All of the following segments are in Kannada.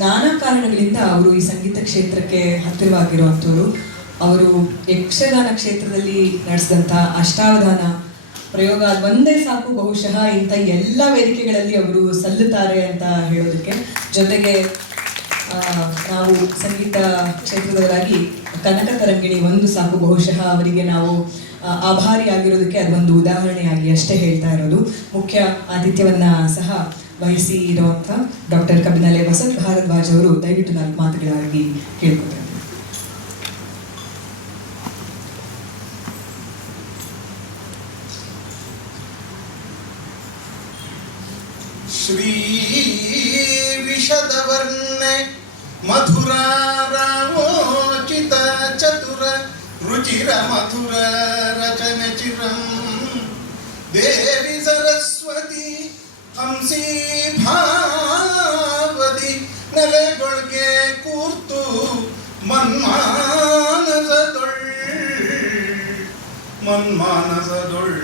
ನಾನಾ ಕಾರಣಗಳಿಂದ ಅವರು ಈ ಸಂಗೀತ ಕ್ಷೇತ್ರಕ್ಕೆ ಹತ್ತಿರವಾಗಿರುವಂಥವ್ರು. ಅವರು ಯಕ್ಷಗಾನ ಕ್ಷೇತ್ರದಲ್ಲಿ ನಡೆಸಿದಂಥ ಅಷ್ಟಾವಧಾನ ಪ್ರಯೋಗ ಒಂದೇ ಸಾಕು ಬಹುಶಃ ಇಂಥ ಎಲ್ಲ ವೇದಿಕೆಗಳಲ್ಲಿ ಅವರು ಸಲ್ಲುತ್ತಾರೆ ಅಂತ ಹೇಳೋದಕ್ಕೆ. ಜೊತೆಗೆ ನಾವು ಸಂಗೀತ ಕ್ಷೇತ್ರದವರಾಗಿ ಕನಕ ತರಂಗಿಣಿ ಒಂದು ಸಾಕು ಬಹುಶಃ ಅವರಿಗೆ ನಾವು ಆಭಾರಿ ಆಭಾರಿಯಾಗಿರೋದಕ್ಕೆ ಅದೊಂದು ಉದಾಹರಣೆಯಾಗಿ ಅಷ್ಟೇ ಹೇಳ್ತಾ ಇರೋದು. ಮುಖ್ಯ ಆದಿತ್ಯವನ್ನ ಸಹ ವಹಿಸಿ ಇರುವಂಥ ಡಾಕ್ಟರ್ ಕಬಿನಲೆ ವಸಂತ್ ಭಾರದ್ವಾಜ್ ಅವರು ದಯವಿಟ್ಟು ನಾಲ್ಕು ಮಾತುಗಳಾಗಿ ಕೇಳ್ಕೊತಾರೆ श्री विशदवर्णे मधुरारावोचित चतुर रुचिर मधुर रचन चिरं देवी सरस्वती ಹಂಸಿ ಭಾವದಿ ನೆಲೆಗೊಳ್ಗೆ ಕೂರ್ತು ಮನ್ಮಾನಸದೊಳ್ ಮನ್ಮಾನಸದೊಳ್.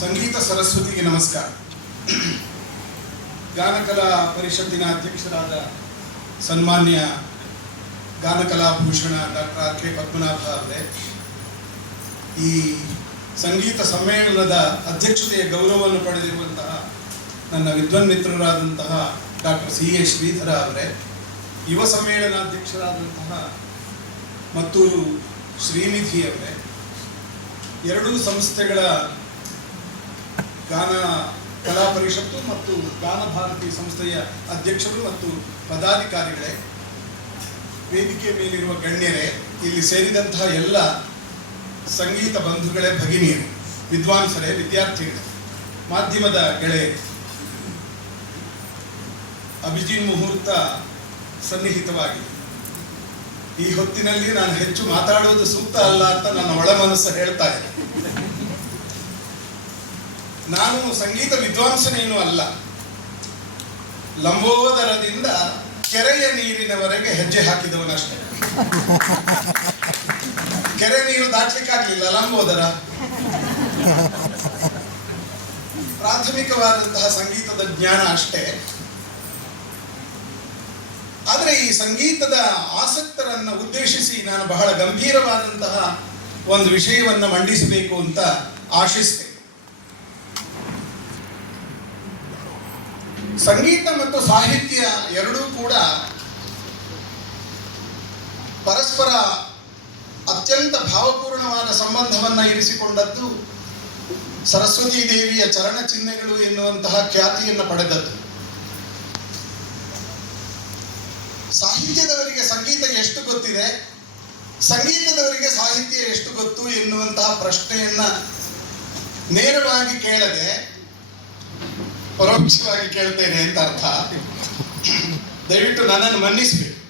ಸಂಗೀತ ಸರಸ್ವತಿಗೆ ನಮಸ್ಕಾರ. ಗಾನಕಲಾ ಪರಿಷತ್ತಿನ ಅಧ್ಯಕ್ಷರಾದ ಸನ್ಮಾನ್ಯ Ganakala Bhushana doctor R K Padmanabha ಅವರೇ. ಈ ಸಂಗೀತ ಸಮ್ಮೇಳನದ ಅಧ್ಯಕ್ಷತೆಯ ಗೌರವವನ್ನು ಪಡೆದಿರುವಂತಹ ನನ್ನ ವಿದ್ವನ್ ಮಿತ್ರರಾದಂತಹ ಡಾಕ್ಟರ್ ಸಿ ಎ ಶ್ರೀಧರ ಅವರೇ, ಯುವ ಸಮ್ಮೇಳನಾಧ್ಯಕ್ಷರಾದಂತಹ ಮತ್ತೂರು ಶ್ರೀನಿಧಿ ಅವರೇ, ಎರಡೂ ಸಂಸ್ಥೆಗಳ ಗಾನ ಕಲಾ ಪರಿಷತ್ತು ಮತ್ತು ಗಾನ ಭಾರತಿ ಸಂಸ್ಥೆಯ ಅಧ್ಯಕ್ಷರು ಮತ್ತು ಪದಾಧಿಕಾರಿಗಳೇ, ವೇದಿಕೆ ಮೇಲಿರುವ ಗಣ್ಯರೇ, ಇಲ್ಲಿ ಸೇರಿದಂತಹ ಎಲ್ಲ ಸಂಗೀತ ಬಂಧುಗಳೇ ಭಗಿನಿಯರು, ವಿದ್ವಾಂಸರೇ, ವಿದ್ಯಾರ್ಥಿಗಳೇ, ಮಾಧ್ಯಮದ ಗೆಳೆ ಅಭಿಜಿನ್ ಮುಹೂರ್ತ ಸನ್ನಿಹಿತವಾಗಿ ಈ ಹೊತ್ತಿನಲ್ಲಿ ನಾನು ಹೆಚ್ಚು ಮಾತಾಡುವುದು ಸೂಕ್ತ ಅಲ್ಲ ಅಂತ ನನ್ನ ಒಳ ಮನಸ್ಸು ಹೇಳ್ತಾ ಇದೆ. ನಾನು ಸಂಗೀತ ವಿದ್ವಾಂಸನೇನು ಅಲ್ಲ. ಲಂಬೋದರದಿಂದ ಕೆರೆಯ ನೀರಿನವರೆಗೆ ಹೆಜ್ಜೆ ಹಾಕಿದವನಷ್ಟೇ. ಕೆರೆ ನೀರು ದಾಟ್ಲಿಕ್ಕೆ ಆಗ್ಲಿಲ್ಲ ಲಂಬೋದರ? ಪ್ರಾಥಮಿಕವಾದಂತಹ ಸಂಗೀತದ ಜ್ಞಾನ ಅಷ್ಟೇ. ಆದರೆ ಈ ಸಂಗೀತದ ಆಸಕ್ತರನ್ನ ಉದ್ದೇಶಿಸಿ ನಾನು ಬಹಳ ಗಂಭೀರವಾದಂತಹ ಒಂದು ವಿಷಯವನ್ನ ಮಂಡಿಸಬೇಕು ಅಂತ ಆಶಿಸ್ತೇನೆ. ಸಂಗೀತ ಮತ್ತು ಸಾಹಿತ್ಯ ಎರಡೂ ಕೂಡ ಪರಸ್ಪರ ಅತ್ಯಂತ ಭಾವಪೂರ್ಣವಾದ ಸಂಬಂಧವನ್ನ ಇರಿಸಿಕೊಂಡದ್ದು ಸರಸ್ವತಿ ದೇವಿಯ ಚರಣ ಚಿಹ್ನೆಗಳು ಎನ್ನುವಂತಹ ಖ್ಯಾತಿಯನ್ನು ಪಡೆದದ್ದು. ಸಾಹಿತ್ಯದವರಿಗೆ ಸಂಗೀತ ಎಷ್ಟು ಗೊತ್ತಿದೆ? ಸಂಗೀತದವರಿಗೆ ಸಾಹಿತ್ಯ ಎಷ್ಟು ಗೊತ್ತು ಎನ್ನುವಂತಹ ಪ್ರಶ್ನೆಯನ್ನ ನೇರವಾಗಿ ಕೇಳದೆ ಪರೋಕ್ಷವಾಗಿ ಕೇಳ್ತೇನೆ ಅಂತ ಅರ್ಥ. ದಯವಿಟ್ಟು ನನ್ನನ್ನು ಮನ್ನಿಸಬೇಕು.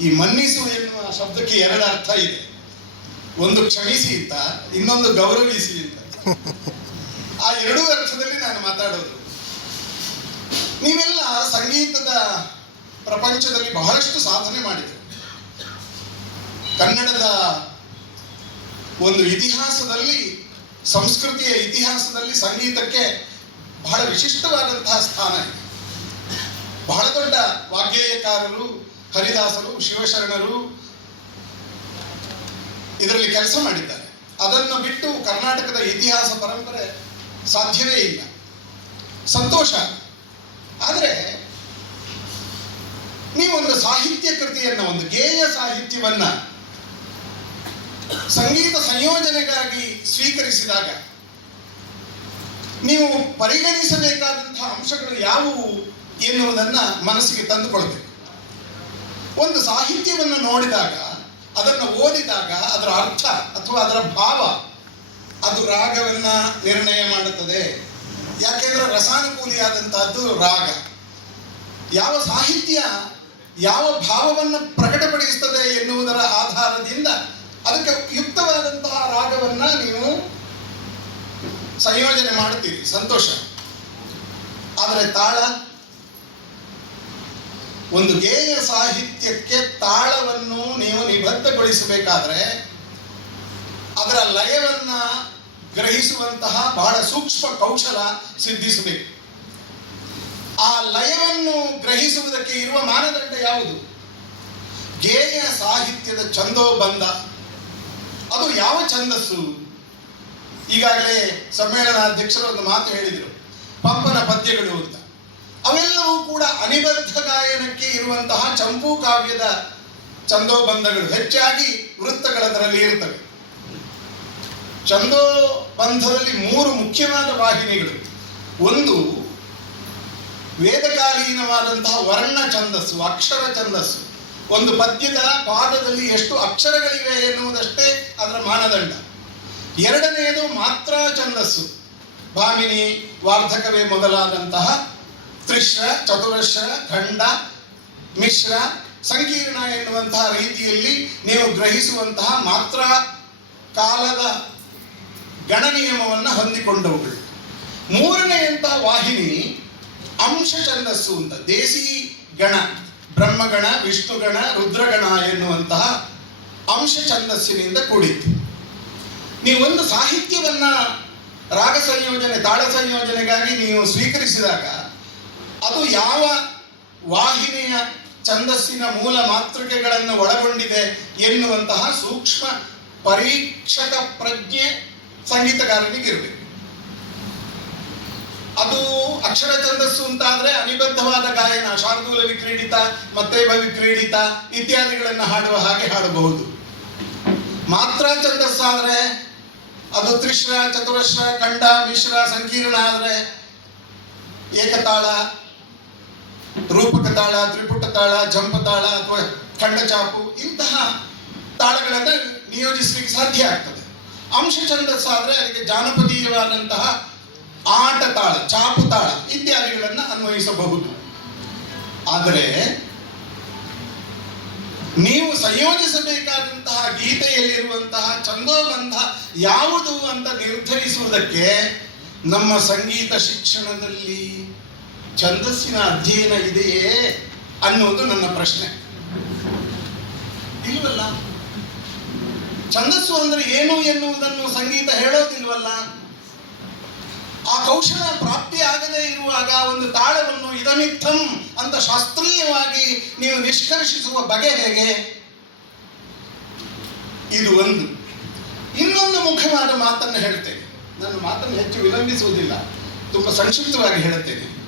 ಈ ಮನ್ನಿಸು ಎನ್ನುವ ಶಬ್ದಕ್ಕೆ ಎರಡು ಅರ್ಥ ಇದೆ. ಒಂದು ಕ್ಷಮಿಸಿ ಅಂತ, ಇನ್ನೊಂದು ಗೌರವಿಸಿ ಅಂತ. ಆ ಎರಡೂ ಅರ್ಥದಲ್ಲಿ ನಾನು ಮಾತಾಡೋದು. ನೀವೆಲ್ಲ ಸಂಗೀತದ ಪ್ರಪಂಚದಲ್ಲಿ ಬಹಳಷ್ಟು ಸಾಧನೆ ಮಾಡಿದರು. ಕನ್ನಡದ ಒಂದು ಇತಿಹಾಸದಲ್ಲಿ, ಸಂಸ್ಕೃತಿಯ ಇತಿಹಾಸದಲ್ಲಿ ಸಂಗೀತಕ್ಕೆ ಬಹಳ ವಿಶಿಷ್ಟವಾದಂತಹ ಸ್ಥಾನ ಇದೆ. ಬಹಳ ದೊಡ್ಡ ವಾಗ್ಗೇಯಕಾರರು ಹರಿದಾಸರು, ಶಿವಶರಣರು ಇದರಲ್ಲಿ ಕೆಲಸ ಮಾಡಿದ್ದಾರೆ. ಅದನ್ನು ಬಿಟ್ಟು ಕರ್ನಾಟಕದ ಇತಿಹಾಸ ಪರಂಪರೆ ಸಾಧ್ಯವೇ ಇಲ್ಲ. ಸಂತೋಷ ಆದರೆ ನೀವೊಂದು ಸಾಹಿತ್ಯ ಕೃತಿಯನ್ನ, ಒಂದು ಗೇಯ ಸಾಹಿತ್ಯವನ್ನ ಸಂಗೀತ ಸಂಯೋಜನೆಗಾಗಿ ಸ್ವೀಕರಿಸಿದಾಗ ನೀವು ಪರಿಗಣಿಸಬೇಕಾದಂತಹ ಅಂಶಗಳು ಯಾವುವು ಎನ್ನುವುದನ್ನು ಮನಸ್ಸಿಗೆ ತಂದುಕೊಳ್ಬೇಕು. ಒಂದು ಸಾಹಿತ್ಯವನ್ನು ನೋಡಿದಾಗ ಅದನ್ನು ಓದಿದಾಗ ಅದರ ಅರ್ಥ ಅಥವಾ ಅದರ ಭಾವ ಅದು ರಾಗವನ್ನ ನಿರ್ಣಯ ಮಾಡುತ್ತದೆ. ಯಾಕೆಂದ್ರೆ ರಸಾನುಕೂಲಿಯಾದಂತಹದ್ದು ರಾಗ. ಯಾವ ಸಾಹಿತ್ಯ ಯಾವ ಭಾವವನ್ನು ಪ್ರಕಟಪಡಿಸುತ್ತದೆ ಎನ್ನುವುದರ ಆಧಾರದಿಂದ ಅದಕ್ಕೆ ಯುಕ್ತವಾದಂತಹ ರಾಗವನ್ನ ನೀವು ಸಂಯೋಜನೆ ಮಾಡುತ್ತೀರಿ. ಸಂತೋಷ. ಆದರೆ ತಾಳ ಒಂದು ಗೇಯ ಸಾಹಿತ್ಯಕ್ಕೆ ತಾಳವನ್ನು ನೀವು ನಿಬದ್ಧಗೊಳಿಸಬೇಕಾದ್ರೆ ಅದರ ಲಯವನ್ನ ಗ್ರಹಿಸುವಂತಹ ಬಹಳ ಸೂಕ್ಷ್ಮ ಕೌಶಲ ಸಿದ್ಧಿಸಬೇಕು. ಆ ಲಯವನ್ನು ಗ್ರಹಿಸುವುದಕ್ಕೆ ಇರುವ ಮಾನದಂಡ ಯಾವುದು? ಗೇಯ ಸಾಹಿತ್ಯದ ಛಂದೋಬಂಧ ಅದು ಯಾವ ಛಂದಸ್ಸು? ಈಗಾಗಲೇ ಸಮ್ಮೇಳನಾಧ್ಯಕ್ಷರು ಒಂದು ಮಾತು ಹೇಳಿದರು. ಪಂಪನ ಪದ್ಯಗಳು ಅಂತ. ಅವೆಲ್ಲವೂ ಕೂಡ ಅನಿಬದ್ಧ ಗಾಯನಕ್ಕೆ ಇರುವಂತಹ ಚಂಪು ಕಾವ್ಯದ ಛಂದೋಬಂಧಗಳು ಹೆಚ್ಚಾಗಿ ವೃತ್ತಗಳದರಲ್ಲಿ ಇರುತ್ತವೆ. ಛಂದೋಬಂಧದಲ್ಲಿ ಮೂರು ಮುಖ್ಯವಾದ ವಾಹಿನಿಗಳು. ಒಂದು ವೇದಕಾಲೀನವಾದಂತಹ ವರ್ಣ ಛಂದಸ್ಸು, ಅಕ್ಷರ ಛಂದಸ್ಸು. ಒಂದು ಪದ್ಯದ ಪಾದದಲ್ಲಿ ಎಷ್ಟು ಅಕ್ಷರಗಳಿವೆ ಎನ್ನುವುದಷ್ಟೇ ಅದರ ಮಾನದಂಡ. ಎರಡನೆಯದು ಮಾತ್ರ ಛಂದಸ್ಸು. ಭಾಮಿನಿ ವಾರ್ಧಕವೇ ಮೊದಲಾದಂತಹ ತ್ರಿಶ್ರ ಚತುರಶ್ರ ಖಂಡ ಮಿಶ್ರ, ಸಂಕೀರ್ಣ ಎನ್ನುವಂತಹ ರೀತಿಯಲ್ಲಿ ನೀವು ಗ್ರಹಿಸುವಂತಹ ಮಾತ್ರ ಕಾಲದ ಗಣನಿಯಮವನ್ನು ಹೊಂದಿಕೊಂಡವುಗಳು. ಮೂರನೆಯಂತಹ ವಾಹಿನಿ ಅಂಶ ಛಂದಸ್ಸು ಅಂತ, ದೇಸಿ ಗಣ, ಬ್ರಹ್ಮಗಣ, ವಿಷ್ಣುಗಣ, ರುದ್ರಗಣ ಎನ್ನುವಂತಹ ಅಂಶ ಛಂದಸ್ಸಿನಿಂದ ಕೂಡಿತ್ತು ನೀವೊಂದು ಸಾಹಿತ್ಯವನ್ನ ರಾಗ ಸಂಯೋಜನೆ ತಾಳ ಸಂಯೋಜನೆಗಾಗಿ ನೀವು ಸ್ವೀಕರಿಸಿದಾಗ ಅದು ಯಾವ ವಾಹಿನಿಯ ಛಂದಸ್ಸಿನ ಮೂಲ ಮಾತೃಕೆಗಳನ್ನು ಒಳಗೊಂಡಿದೆ ಎನ್ನುವಂತಹ ಸೂಕ್ಷ್ಮ ಪರೀಕ್ಷಕ ಪ್ರಜ್ಞೆ ಸಂಗೀತಗಾರನಿಗಿರಬೇಕು. ಅದು ಅಕ್ಷರ ಛಂದಸ್ಸು ಅಂತಾದ್ರೆ ಅನಿಬದ್ಧವಾದ ಗಾಯನ, ಶಾರ್ದೂಲ ವಿಕ್ರೀಡಿತ ಮತ್ತೈವ ವಿಕ್ರೀಡಿತ ಇತ್ಯಾದಿಗಳನ್ನು ಹಾಡುವ ಹಾಗೆ ಹಾಡಬಹುದು. ಮಾತ್ರ ಛಂದಸ್ಸಾದ್ರೆ ಅದು ತ್ರಿಶ್ರ, ಚತುರಶ್ರ, ಖಂಡ, ಮಿಶ್ರ, ಸಂಕೀರ್ಣ ಆದರೆ ಏಕತಾಳ ರೂಪಕ ತಾಳ ತ್ರಿಪುಟ ತಾಳ, ಜಂಪ ತಾಳ ಅಥವಾ ಖಂಡ ಚಾಪು ಇಂತಹ ತಾಳಗಳನ್ನು ನಿಯೋಜಿಸಲಿಕ್ಕೆ ಸಾಧ್ಯ ಆಗ್ತದೆ. ಅಂಶ ಛಂದಸ್ಸಾದ್ರೆ ಅದಕ್ಕೆ ಜಾನಪದೀಯವಾದಂತಹ ಆಟ ತಾಳ, ಚಾಪು ತಾಳ ಇತ್ಯಾದಿಗಳನ್ನು ಅನ್ವಯಿಸಬಹುದು. ಆದರೆ ನೀವು ಸಂಯೋಜಿಸಬೇಕಾದಂತಹ ಗೀತೆಯಲ್ಲಿರುವಂತಹ ಛಂದೋಬಂಧ ಯಾವುದು ಅಂತ ನಿರ್ಧರಿಸುವುದಕ್ಕೆ ನಮ್ಮ ಸಂಗೀತ ಶಿಕ್ಷಣದಲ್ಲಿ ಛಂದಸ್ಸಿನ ಅಧ್ಯಯನ ಇದೆಯೇ ಅನ್ನೋದು ನನ್ನ ಪ್ರಶ್ನೆ. ಇಲ್ವಲ್ಲ? ಛಂದಸ್ಸು ಅಂದ್ರೆ ಏನು ಎನ್ನುವುದನ್ನು ಸಂಗೀತ ಹೇಳೋದಿಲ್ವಲ್ಲ? ಆ ಕೌಶಲ ಪ್ರಾಪ್ತಿ ಆಗದೇ ಇರುವಾಗ ಒಂದು ತಾಳವನ್ನು ಇದಮಿತ್ತಂ ಅಂತ ಶಾಸ್ತ್ರೀಯವಾಗಿ ನೀವು ನಿಷ್ಕರ್ಷಿಸುವ ಬಗೆ ಹೇಗೆ? ಇದು ಒಂದು. ಇನ್ನೊಂದು ಮುಖ್ಯವಾದ ಮಾತನ್ನು ಹೇಳ್ತೇನೆ. ನನ್ನ ಮಾತನ್ನು ಹೆಚ್ಚು ವಿಲಂಬಿಸುವುದಿಲ್ಲ ತುಂಬ ಸಂಕ್ಷಿಪ್ತವಾಗಿ ಹೇಳುತ್ತೇನೆ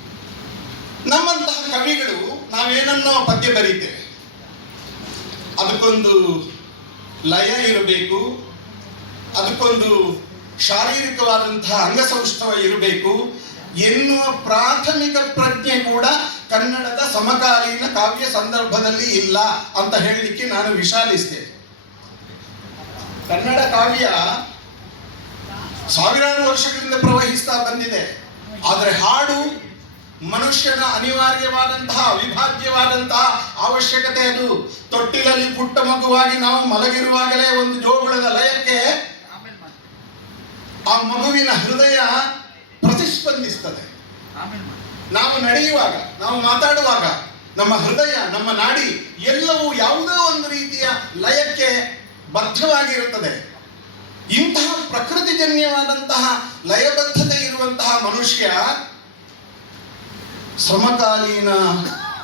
ನಮ್ಮಂತಹ ಕವಿಗಳು ನಾವೇನನ್ನೋ ಪದ್ಯ ಬರೀತೇವೆ. ಅದಕ್ಕೊಂದು ಲಯ ಇರಬೇಕು, ಅದಕ್ಕೊಂದು ಶಾರೀರಿಕವಾದಂತಹ ಅಂಗಸೌಷ್ಠವ ಇರಬೇಕು ಎನ್ನುವ ಪ್ರಾಥಮಿಕ ಪ್ರಜ್ಞೆ ಕೂಡ ಕನ್ನಡದ ಸಮಕಾಲೀನ ಕಾವ್ಯ ಸಂದರ್ಭದಲ್ಲಿ ಇಲ್ಲ ಅಂತ ಹೇಳಲಿಕ್ಕೆ ನಾನು ವಿಶಾಲಿಸ್ತೇನೆ. ಕನ್ನಡ ಕಾವ್ಯ ಸಾವಿರಾರು ವರ್ಷಗಳಿಂದ ಪ್ರವಹಿಸ್ತಾ ಬಂದಿದೆ. ಆದರೆ ಹಾಡು ಮನುಷ್ಯನ ಅನಿವಾರ್ಯವಾದಂತಹ, ಅವಿಭಾಜ್ಯವಾದಂತಹ ಅವಶ್ಯಕತೆ ಅದು. ತೊಟ್ಟಿಲಲ್ಲಿ ಪುಟ್ಟ ಮಗುವಾಗಿ ನಾವು ಮಲಗಿರುವಾಗಲೇ ಒಂದು ಜೋಗುಳದ ಲಯಕ್ಕೆ ಆ ಮಗುವಿನ ಹೃದಯ ಪ್ರತಿಸ್ಪಂದಿಸ್ತದೆ. ನಾವು ನಡೆಯುವಾಗ, ನಾವು ಮಾತಾಡುವಾಗ ನಮ್ಮ ಹೃದಯ, ನಮ್ಮ ನಾಡಿ ಎಲ್ಲವೂ ಯಾವುದೋ ಒಂದು ರೀತಿಯ ಲಯಕ್ಕೆ ಬದ್ಧವಾಗಿರುತ್ತದೆ. ಇಂತಹ ಪ್ರಕೃತಿಜನ್ಯವಾದಂತಹ ಲಯಬದ್ಧತೆ ಇರುವಂತಹ ಮನುಷ್ಯ ಸಮಕಾಲೀನ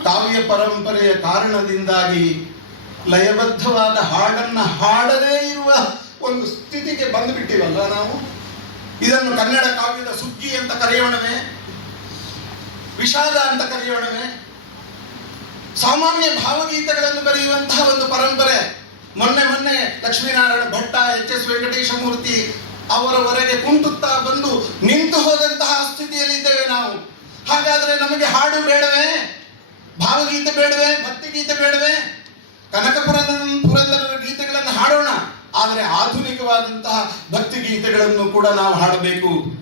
ಕಾವ್ಯ ಪರಂಪರೆಯ ಕಾರಣದಿಂದಾಗಿ ಲಯಬದ್ಧವಾದ ಹಾಡನ್ನ ಹಾಡದೇ ಇರುವ ಒಂದು ಸ್ಥಿತಿಗೆ ಬಂದುಬಿಟ್ಟಿವಲ್ಲ ನಾವು? ಇದನ್ನು ಕನ್ನಡ ಕಾವ್ಯದ ಸುಗ್ಗಿ ಅಂತ ಕರೆಯೋಣವೇ? ವಿಷಾದ ಅಂತ ಕರೆಯೋಣವೇ? ಸಾಮಾನ್ಯ ಭಾವಗೀತೆಗಳನ್ನು ಬರೆಯುವಂತಹ ಒಂದು ಪರಂಪರೆ. ಮೊನ್ನೆ ಮೊನ್ನೆ ಲಕ್ಷ್ಮೀನಾರಾಯಣ ಭಟ್ಟ, ಎಚ್ ಎಸ್ ವೆಂಕಟೇಶ ಮೂರ್ತಿ ಅವರವರೆಗೆ ಕುಂಟುತ್ತಾ ಬಂದು ನಿಂತು ಹೋದಂತಹ ಸ್ಥಿತಿಯಲ್ಲಿದ್ದೇವೆ ನಾವು. ಹಾಗಾದ್ರೆ ನಮಗೆ ಹಾಡು ಬೇಡವೇ? ಭಾವಗೀತೆ ಬೇಡವೇ? ಭಕ್ತಿಗೀತೆ ಬೇಡವೇ? ಕನಕಪುರದ ಪುರಂದರ ಗೀತೆಗಳನ್ನು ಹಾಡೋಣ. ಆದರೆ ಆಧುನಿಕವಾದಂತಹ ಭಕ್ತಿ ಗೀತೆಗಳನ್ನು ಕೂಡ ನಾವು ಹಾಡಬೇಕು.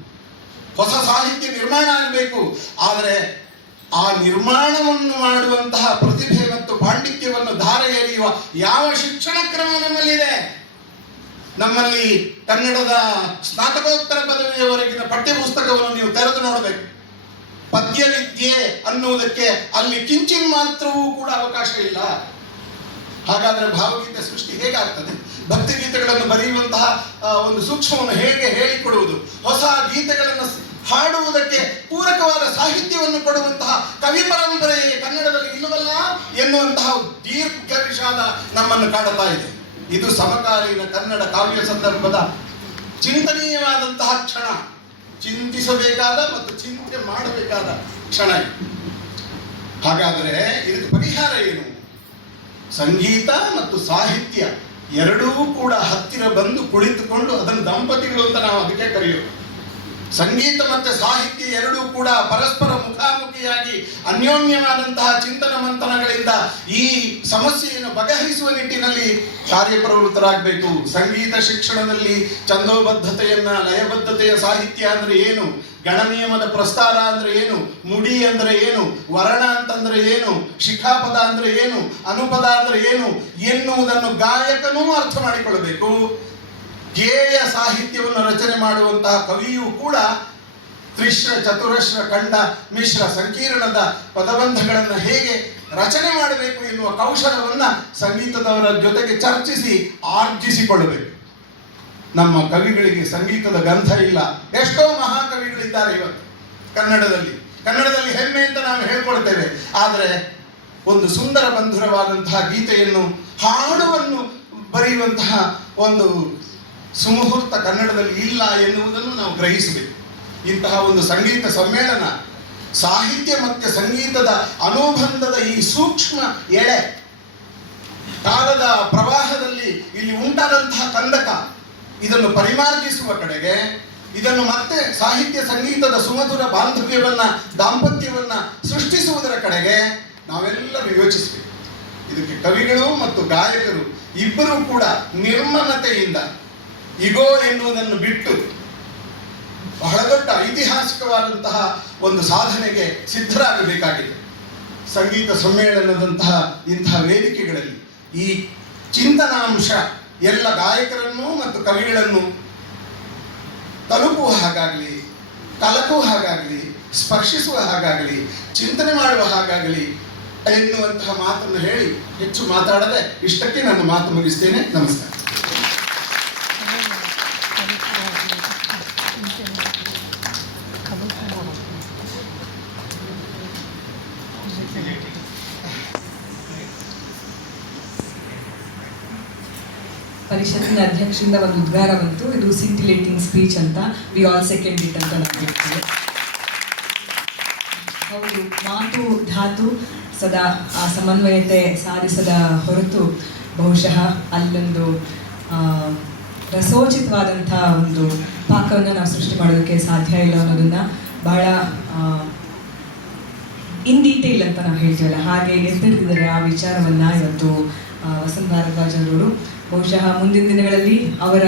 ಹೊಸ ಸಾಹಿತ್ಯ ನಿರ್ಮಾಣ ಆಗಬೇಕು. ಆದರೆ ಆ ನಿರ್ಮಾಣವನ್ನು ಮಾಡುವಂತಹ ಪ್ರತಿಭೆ ಮತ್ತು ಪಾಂಡಿತ್ಯವನ್ನು ಧಾರೆ ಎರೆಯುವ ಯಾವ ಶಿಕ್ಷಣ ಕ್ರಮ ನಮ್ಮಲ್ಲಿದೆ? ನಮ್ಮಲ್ಲಿ ಕನ್ನಡದ ಸ್ನಾತಕೋತ್ತರ ಪದವಿಯವರೆಗಿನ ಪಠ್ಯ ಪುಸ್ತಕವನ್ನು ನೀವು ತೆರೆದು ನೋಡಬೇಕು. ಪದ್ಯ ವಿದ್ಯೆ ಅನ್ನುವುದಕ್ಕೆ ಅಲ್ಲಿ ಕಿಂಚಿನ್ ಮಾತ್ರವೂ ಕೂಡ ಅವಕಾಶ ಇಲ್ಲ. ಹಾಗಾದ್ರೆ ಭಾವಗೀತೆ ಸೃಷ್ಟಿ ಹೇಗಾಗ್ತದೆ? ಭಕ್ತಿ ಗೀತೆಗಳನ್ನು ಬರೆಯುವಂತಹ ಒಂದು ಸೂಕ್ಷ್ಮವನ್ನು ಹೇಗೆ ಹೇಳಿಕೊಡುವುದು? ಹೊಸ ಗೀತೆಗಳನ್ನು ಹಾಡುವುದಕ್ಕೆ ಪೂರಕವಾದ ಸಾಹಿತ್ಯವನ್ನು ಕೊಡುವಂತಹ ಕವಿ ಪರಂಪರೆ ಕನ್ನಡದಲ್ಲಿ ಇಲ್ಲವಲ್ಲ ಎನ್ನುವಂತಹ ದೀರ್ಘ ವಿಷಾದ ನಮ್ಮನ್ನು ಕಾಡುತ್ತಾ ಇದೆ. ಇದು ಸಮಕಾಲೀನ ಕನ್ನಡ ಕಾವ್ಯ ಸಂದರ್ಭದ ಚಿಂತನೀಯವಾದಂತಹ ಕ್ಷಣ. ಚಿಂತಿಸಬೇಕಾದ ಮತ್ತು ಚಿಂತೆ ಮಾಡಬೇಕಾದ ಕ್ಷಣ ಇದು. ಹಾಗಾದರೆ ಇದಕ್ಕೆ ಪರಿಹಾರ ಏನು ಸಂಗೀತ ಮತ್ತು ಸಾಹಿತ್ಯ ಎರಡೂ ಕೂಡ ಹತ್ತಿರ ಬಂದು ಕುಳಿತುಕೊಂಡು ಅದನ್ನು ದಂಪತಿಗಳು ಅಂತ ನಾವು ಅದಕ್ಕೆ ಕರೆಯೋದು ಸಂಗೀತ ಮತ್ತು ಸಾಹಿತ್ಯ ಎರಡೂ ಕೂಡ ಪರಸ್ಪರ ಮುಖಾಮುಖಿಯಾಗಿ ಅನ್ಯೋನ್ಯವಾದಂತಹ ಚಿಂತನ ಮಂಥನಗಳಿಂದ ಈ ಸಮಸ್ಯೆಯನ್ನು ಬಗೆಹರಿಸುವ ನಿಟ್ಟಿನಲ್ಲಿ ಕಾರ್ಯಪ್ರವೃತ್ತರಾಗಬೇಕು. ಸಂಗೀತ ಶಿಕ್ಷಣದಲ್ಲಿ ಛಂದೋಬದ್ಧತೆಯನ್ನ ಲಯಬದ್ಧತೆಯ ಸಾಹಿತ್ಯ ಅಂದ್ರೆ ಏನು? ಗಣನಿಯಮದ ಪ್ರಸ್ತಾರ ಅಂದ್ರೆ ಏನು? ಮುಡಿ ಅಂದ್ರೆ ಏನು? ವರ್ಣ ಅಂತಂದ್ರೆ ಏನು? ಶಿಖಾಪದ ಅಂದ್ರೆ ಏನು? ಅನುಪದ ಅಂದ್ರೆ ಏನು? ಎನ್ನುವುದನ್ನು ಗಾಯಕನೂ ಅರ್ಥ ಮಾಡಿಕೊಳ್ಳಬೇಕು. ಗೇಯ ಸಾಹಿತ್ಯವನ್ನು ರಚನೆ ಮಾಡುವಂತಹ ಕವಿಯೂ ಕೂಡ ತ್ರಿಶ್ರ, ಚತುರಶ್ರ, ಖಂಡ, ಮಿಶ್ರ ಸಂಕೀರ್ಣದ ಪದಬಂಧಗಳನ್ನು ಹೇಗೆ ರಚನೆ ಮಾಡಬೇಕು ಎನ್ನುವ ಕೌಶಲವನ್ನ ಸಂಗೀತದವರ ಜೊತೆಗೆ ಚರ್ಚಿಸಿ ಆರ್ಜಿಸಿಕೊಳ್ಳಬೇಕು. ನಮ್ಮ ಕವಿಗಳಿಗೆ ಸಂಗೀತದ ಗಂಧ ಇಲ್ಲ. ಎಷ್ಟೋ ಮಹಾಕವಿಗಳಿದ್ದಾರೆ ಇವತ್ತು ಕನ್ನಡದಲ್ಲಿ. ಕನ್ನಡದಲ್ಲಿ ಹೆಮ್ಮೆ ಅಂತ ನಾವು ಹೇಳ್ಕೊಳ್ತೇವೆ. ಆದರೆ ಒಂದು ಸುಂದರ ಬಂಧುರವಾದಂತಹ ಗೀತೆಯನ್ನು, ಹಾಡುವನ್ನು ಬರೆಯುವಂತಹ ಒಂದು ಸುಮುಹೂರ್ತ ಕನ್ನಡದಲ್ಲಿ ಇಲ್ಲ ಎನ್ನುವುದನ್ನು ನಾವು ಗ್ರಹಿಸಬೇಕು. ಇಂತಹ ಒಂದು ಸಂಗೀತ ಸಮ್ಮೇಳನ ಸಾಹಿತ್ಯ ಮತ್ತು ಸಂಗೀತದ ಅನುಬಂಧದ ಈ ಸೂಕ್ಷ್ಮ ಎಳೆ ಕಾಲದ ಪ್ರವಾಹದಲ್ಲಿ ಇಲ್ಲಿ ಉಂಟಾದಂತಹ ಕಂದಕ, ಇದನ್ನು ಪರಿಮಾರ್ಜಿಸುವ ಕಡೆಗೆ ಇದನ್ನು ಮತ್ತೆ ಸಾಹಿತ್ಯ ಸಂಗೀತದ ಸುಮಧುರ ಬಾಂಧವ್ಯವನ್ನ, ದಾಂಪತ್ಯವನ್ನ ಸೃಷ್ಟಿಸುವುದರ ಕಡೆಗೆ ನಾವೆಲ್ಲರೂ ಯೋಚಿಸಬೇಕು. ಇದಕ್ಕೆ ಕವಿಗಳು ಮತ್ತು ಗಾಯಕರು ಇಬ್ಬರೂ ಕೂಡ ನಿರ್ಮಮತೆಯಿಂದ ಇಗೋ ಎನ್ನುವುದನ್ನು ಬಿಟ್ಟು ಬಹಳ ದೊಡ್ಡ ಐತಿಹಾಸಿಕವಾದಂತಹ ಒಂದು ಸಾಧನೆಗೆ ಸಿದ್ಧರಾಗಬೇಕಾಗಿದೆ. ಸಂಗೀತ ಸಮ್ಮೇಳನದಂತಹ ಇಂತಹ ವೇದಿಕೆಗಳಲ್ಲಿ ಈ ಚಿಂತನಾಂಶ ಎಲ್ಲ ಗಾಯಕರನ್ನು ಮತ್ತು ಕವಿಗಳನ್ನು ತಲುಪುವ ಹಾಗಾಗಲಿ, ಕಲಕುವ ಹಾಗಾಗಲಿ, ಸ್ಪರ್ಶಿಸುವ ಹಾಗಾಗಲಿ, ಚಿಂತನೆ ಮಾಡುವ ಹಾಗಾಗಲಿ ಎನ್ನುವಂತಹ ಮಾತನ್ನು ಹೇಳಿ ಹೆಚ್ಚು ಮಾತಾಡದೆ ಇಷ್ಟಕ್ಕೆ ನಾನು ಮಾತು ಮುಗಿಸ್ತೇನೆ. ನಮಸ್ಕಾರ. ಪರಿಷತ್ತಿನ ಅಧ್ಯಕ್ಷರಿಂದ ಒಂದು ಉದ್ಗಾರ ಬಂತು. ಇದು ಸಿಂಟಿಲೇಟಿಂಗ್ ಸ್ಪೀಚ್ ಅಂತ. ವಿ ಆಲ್ ಸೆಕೆಂಡ್ ಇಟ್ ಅಂತ ನಾವು ಹೇಳ್ತೀವಿ. ಹೌದು ಮಾತು ಧಾತು ಸದಾ, ಆ ಸಮನ್ವಯತೆ ಸಾಧಿಸದ ಹೊರತು ಬಹುಶಃ ಅಲ್ಲೊಂದು ರಸೋಚಿತವಾದಂಥ ಒಂದು ಪಾಕವನ್ನು ನಾವು ಸೃಷ್ಟಿ ಮಾಡೋದಕ್ಕೆ ಸಾಧ್ಯ ಇಲ್ಲ ಅನ್ನೋದನ್ನ ಬಹಳ ಇನ್ ಡೀಟೇಲ್ ಅಂತ ನಾವು ಹೇಳ್ತೀವಲ್ಲ. ಹಾಗೆ ಎತ್ತಿಡಿದ್ದಾರೆ ಆ ವಿಚಾರವನ್ನು ಇವತ್ತು ವಸಂತ ಭಾರದ್ವಾಜ್ ಅವರು ಬಹುಶಃ ಮುಂದಿನ ದಿನಗಳಲ್ಲಿ ಅವರ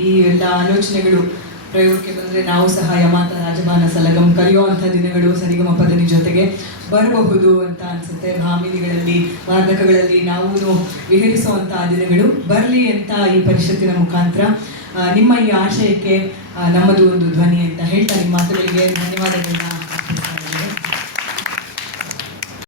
ಈ ಎಲ್ಲ ಆಲೋಚನೆಗಳು ಪ್ರಯೋಗಕ್ಕೆ ಬಂದರೆ ನಾವು ಸಹ ಯಮಾತ ರಾಜಮಾನ ಸಲಗಂ ಕರೆಯುವಂಥ ದಿನಗಳು ಸರಿಗಮ ಪದನಿ ಜೊತೆಗೆ ಬರಬಹುದು ಅಂತ ಅನಿಸುತ್ತೆ. ಭಾಮಿನಿಗಳಲ್ಲಿ ವಾರ್ಧಕಗಳಲ್ಲಿ ನಾವು ವಿಹರಿಸುವಂಥ ದಿನಗಳು. ಬರಲಿ ಅಂತ ಈ ಪರಿಷತ್ತಿನ ಮುಖಾಂತರ ನಿಮ್ಮ ಈ ಆಶಯಕ್ಕೆ ನಮ್ಮದು ಒಂದು ಧ್ವನಿ ಅಂತ ಹೇಳ್ತಾ ನಿಮ್ಮ ಮಾತುಗಳಿಗೆ ಧನ್ಯವಾದಗಳನ್ನ